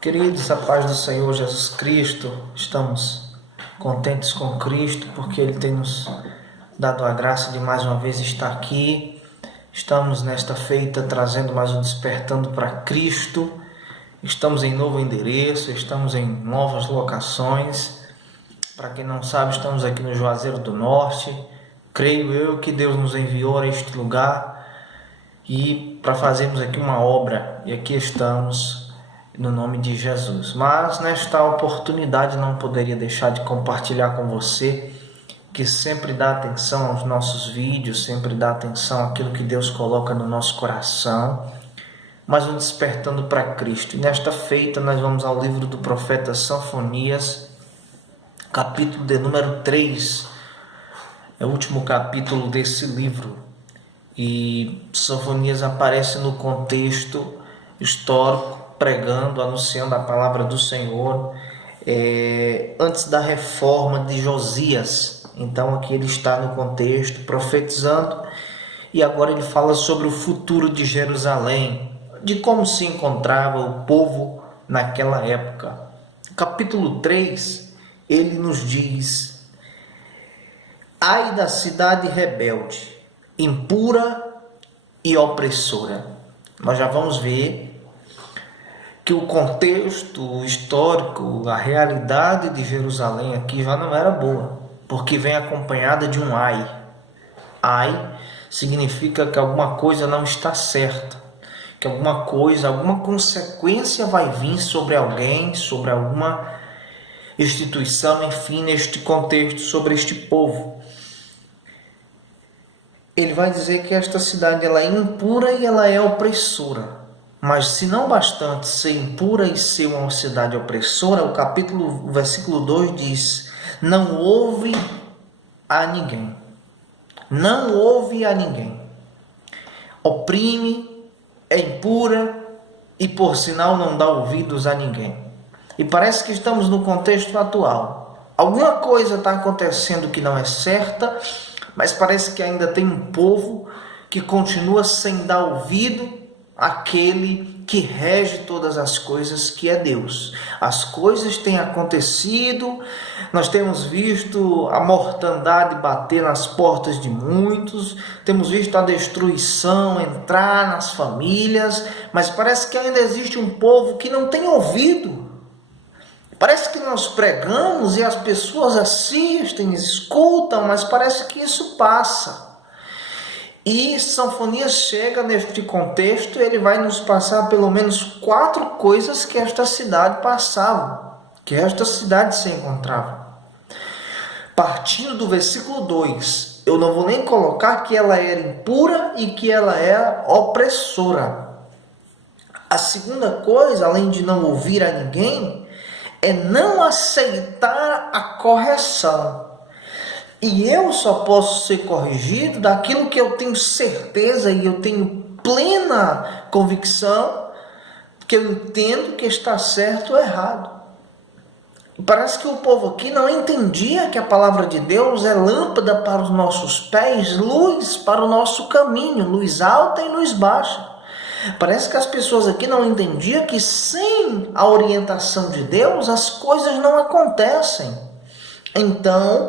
Queridos, a paz do Senhor Jesus Cristo, estamos contentes com Cristo porque Ele tem nos dado a graça de mais uma vez estar aqui. Estamos nesta feita trazendo mais um Despertando para Cristo. Estamos em novo endereço, estamos em novas locações. Para quem não sabe, estamos aqui no Juazeiro do Norte. Creio eu que Deus nos enviou a este lugar e para fazermos aqui uma obra. E aqui estamos no nome de Jesus. Mas nesta oportunidade não poderia deixar de compartilhar com você que sempre dá atenção aos nossos vídeos, sempre dá atenção àquilo que Deus coloca no nosso coração, mas um despertando para Cristo. E nesta feita nós vamos ao livro do profeta Sofonias, capítulo de número 3. É o último capítulo desse livro. E Sofonias aparece no contexto histórico, pregando, anunciando a palavra do Senhor antes da reforma de Josias. Então aqui ele está no contexto profetizando e agora ele fala sobre o futuro de Jerusalém, de como se encontrava o povo naquela época. Capítulo 3, ele nos diz: ai da cidade rebelde, impura e opressora. Nós já vamos ver que o contexto histórico, a realidade de Jerusalém aqui já não era boa, porque vem acompanhada de um ai. Ai significa que alguma coisa não está certa, que alguma coisa, alguma consequência vai vir sobre alguém, sobre alguma instituição, enfim, neste contexto, sobre este povo. Ele vai dizer que esta cidade ela é impura e ela é opressora. Mas se não bastante ser impura e ser uma cidade opressora, o versículo 2 diz: não ouve a ninguém. Não ouve a ninguém. Oprime, é impura e por sinal não dá ouvidos a ninguém. E parece que estamos no contexto atual. Alguma coisa está acontecendo que não é certa, mas parece que ainda tem um povo que continua sem dar ouvido aquele que rege todas as coisas, que é Deus. As coisas têm acontecido, nós temos visto a mortandade bater nas portas de muitos, temos visto a destruição entrar nas famílias, mas parece que ainda existe um povo que não tem ouvido. Parece que nós pregamos e as pessoas assistem, escutam, mas parece que isso passa. E Sofonias chega neste contexto, ele vai nos passar pelo menos 4 coisas que esta cidade passava, que esta cidade se encontrava. Partindo do versículo 2, eu não vou nem colocar que ela era impura e que ela era opressora. A segunda coisa, além de não ouvir a ninguém, é não aceitar a correção. E eu só posso ser corrigido daquilo que eu tenho certeza e eu tenho plena convicção que eu entendo que está certo ou errado. E parece que o povo aqui não entendia que a palavra de Deus é lâmpada para os nossos pés, luz para o nosso caminho, luz alta e luz baixa. Parece que as pessoas aqui não entendiam que sem a orientação de Deus as coisas não acontecem. Então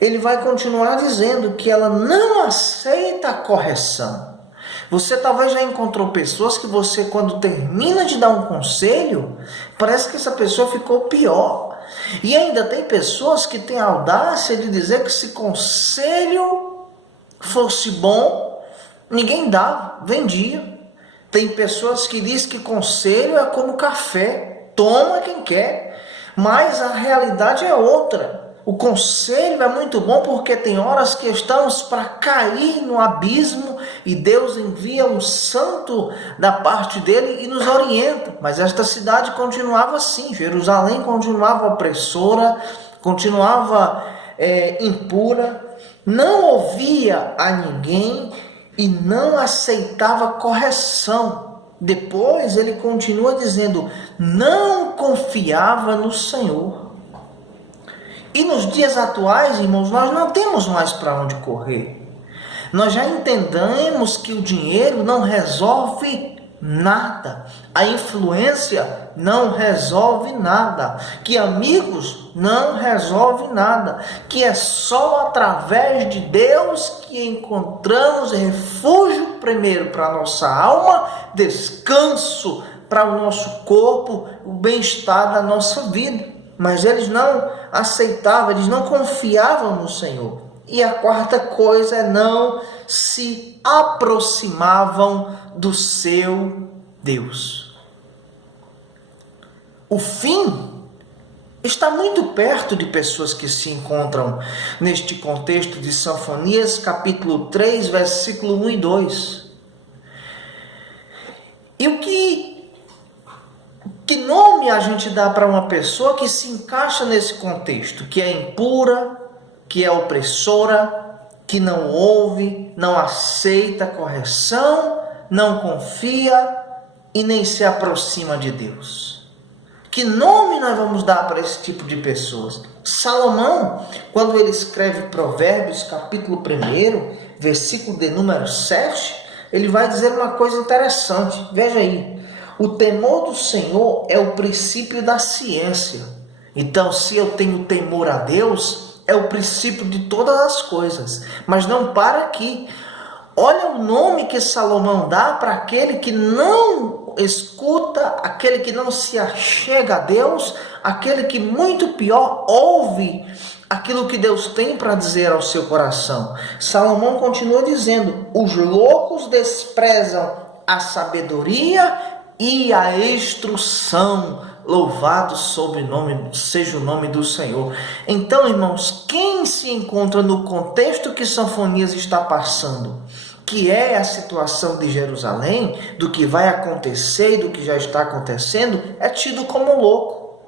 ele vai continuar dizendo que ela não aceita a correção. Você talvez já encontrou pessoas que você, quando termina de dar um conselho, parece que essa pessoa ficou pior. E ainda tem pessoas que têm a audácia de dizer que se conselho fosse bom, ninguém dava, vendia. Tem pessoas que dizem que conselho é como café, toma quem quer, mas a realidade é outra. O conselho é muito bom porque tem horas que estamos para cair no abismo e Deus envia um santo da parte dele e nos orienta. Mas esta cidade continuava assim, Jerusalém continuava opressora, continuava impura, não ouvia a ninguém e não aceitava correção. Depois ele continua dizendo, não confiava no Senhor. E nos dias atuais, irmãos, nós não temos mais para onde correr. Nós já entendemos que o dinheiro não resolve nada. A influência não resolve nada, que amigos não resolve nada, que é só através de Deus que encontramos refúgio primeiro para a nossa alma, descanso para o nosso corpo, o bem-estar da nossa vida. Mas eles não aceitavam, eles não confiavam no Senhor. E a quarta coisa é não se aproximavam do seu Deus. O fim está muito perto de pessoas que se encontram neste contexto de Sofonias, capítulo 3, versículo 1 e 2. E que nome a gente dá para uma pessoa que se encaixa nesse contexto, que é impura, que é opressora, que não ouve, não aceita correção, não confia e nem se aproxima de Deus? Que nome nós vamos dar para esse tipo de pessoas? Salomão, quando ele escreve Provérbios, capítulo 1, versículo de número 7, ele vai dizer uma coisa interessante. Veja aí. O temor do Senhor é o princípio da ciência. Então, se eu tenho temor a Deus, é o princípio de todas as coisas. Mas não para aqui. Olha o nome que Salomão dá para aquele que não escuta, aquele que não se achega a Deus, aquele que, muito pior, ouve aquilo que Deus tem para dizer ao seu coração. Salomão continua dizendo: os loucos desprezam a sabedoria e a instrução. Louvado seja o nome do Senhor. Então, irmãos, quem se encontra no contexto que Sofonias está passando, que é a situação de Jerusalém, do que vai acontecer e do que já está acontecendo, é tido como louco.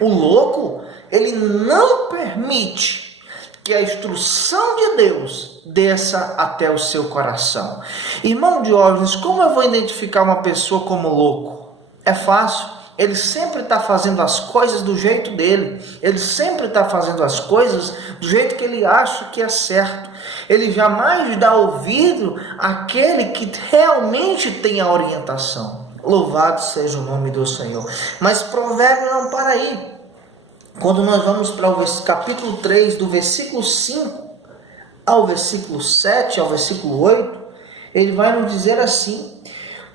O louco, ele não permite que a instrução de Deus desça até o seu coração. Irmão Diógenes, como eu vou identificar uma pessoa como louco? É fácil. Ele sempre está fazendo as coisas do jeito dele. Ele sempre está fazendo as coisas do jeito que ele acha que é certo. Ele jamais dá ouvido àquele que realmente tem a orientação. Louvado seja o nome do Senhor. Mas Provérbio não para aí. Quando nós vamos para o capítulo 3, do versículo 5 ao versículo 7, ao versículo 8, ele vai nos dizer assim: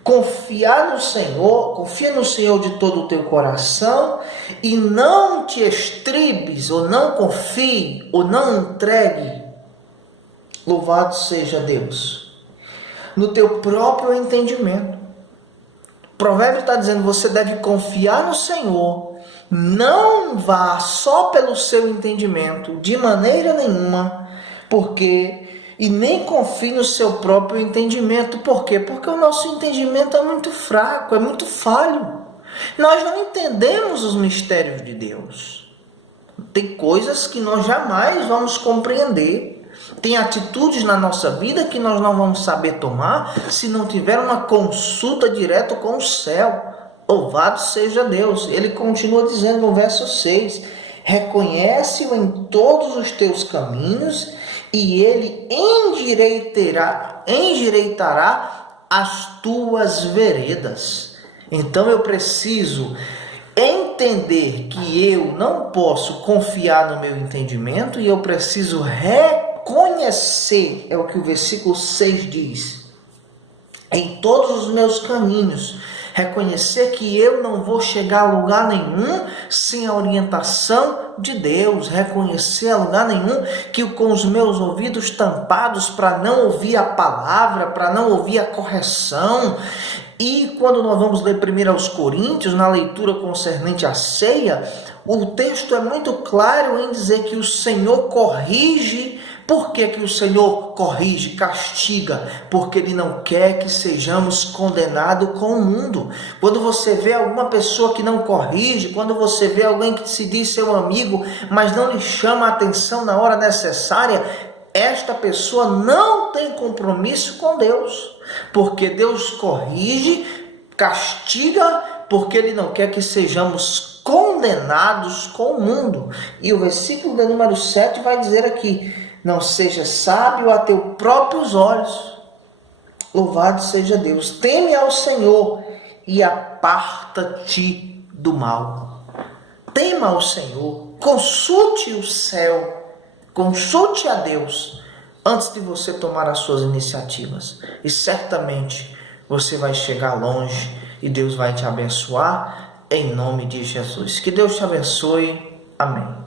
confia no Senhor de todo o teu coração e não te estribes, ou não confie, ou não entregue, louvado seja Deus, no teu próprio entendimento. O provérbio está dizendo: você deve confiar no Senhor, não vá só pelo seu entendimento, de maneira nenhuma, e nem confie no seu próprio entendimento. Por quê? Porque o nosso entendimento é muito fraco, é muito falho. Nós não entendemos os mistérios de Deus. Tem coisas que nós jamais vamos compreender. Tem atitudes na nossa vida que nós não vamos saber tomar se não tiver uma consulta direta com o céu. Louvado seja Deus. Ele continua dizendo no verso 6: reconhece-o em todos os teus caminhos e ele endireitará as tuas veredas. Então eu preciso entender que eu não posso confiar no meu entendimento e eu preciso reconhecer, é o que o versículo 6 diz, em todos os meus caminhos. Reconhecer que eu não vou chegar a lugar nenhum sem a orientação de Deus. Reconhecer a lugar nenhum que com os meus ouvidos tampados para não ouvir a palavra, para não ouvir a correção. E quando nós vamos ler 1 aos Coríntios, na leitura concernente à ceia, o texto é muito claro em dizer que o Senhor corrige. Por que o Senhor corrige, castiga? Porque Ele não quer que sejamos condenados com o mundo. Quando você vê alguma pessoa que não corrige, quando você vê alguém que se diz seu amigo, mas não lhe chama a atenção na hora necessária, esta pessoa não tem compromisso com Deus. Porque Deus corrige, castiga, porque Ele não quer que sejamos condenados com o mundo. E o versículo de número 7 vai dizer aqui: não seja sábio a teus próprios olhos. Louvado seja Deus. Teme ao Senhor e aparta-te do mal. Tema ao Senhor, consulte o céu, consulte a Deus antes de você tomar as suas iniciativas. E certamente você vai chegar longe e Deus vai te abençoar em nome de Jesus. Que Deus te abençoe. Amém.